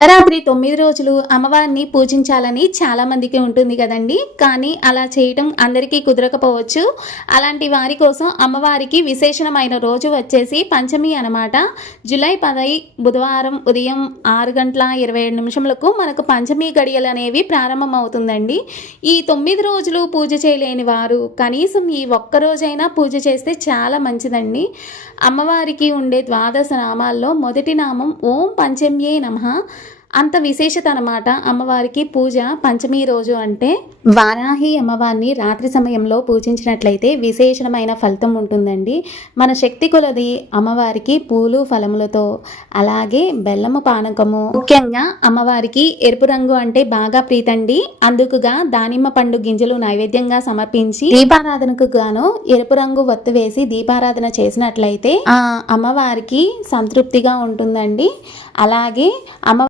రాత్రి 9 రోజులు అమ్మవారిని పూజించాలని చాలామందికి ఉంటుంది కదండి. కానీ అలా చేయటం అందరికీ కుదరకపోవచ్చు. అలాంటి వారి కోసం అమ్మవారికి విశేషమైన రోజు వచ్చేసి పంచమి అనమాట. జూలై 10 బుధవారం ఉదయం 6:27 మనకు పంచమి గడియలు అనేవి ప్రారంభమవుతుందండి. ఈ 9 రోజులు పూజ చేయలేని వారు కనీసం ఈ ఒక్క రోజైనా పూజ చేస్తే చాలా మంచిదండి. అమ్మవారికి ఉండే ద్వాదశ నామాల్లో మొదటి నామం ఓం పంచమ్యే నమః. అంత విశేషత అనమాట అమ్మవారికి పూజ పంచమి రోజు అంటే. వారాహి అమ్మవారిని రాత్రి సమయంలో పూజించినట్లయితే విశేషమైన ఫలితం ఉంటుందండి. మన శక్తి కొలది అమ్మవారికి పూలు ఫలములతో అలాగే బెల్లము పానకము, ముఖ్యంగా అమ్మవారికి ఎరుపు రంగు అంటే బాగా ప్రీతండి. అందుకుగా దానిమ్మ పండు గింజలు నైవేద్యంగా సమర్పించి దీపారాధనకు గాను ఎరుపు రంగు వత్తు వేసి దీపారాధన చేసినట్లయితే ఆ అమ్మవారికి సంతృప్తిగా ఉంటుందండి. అలాగే అమ్మ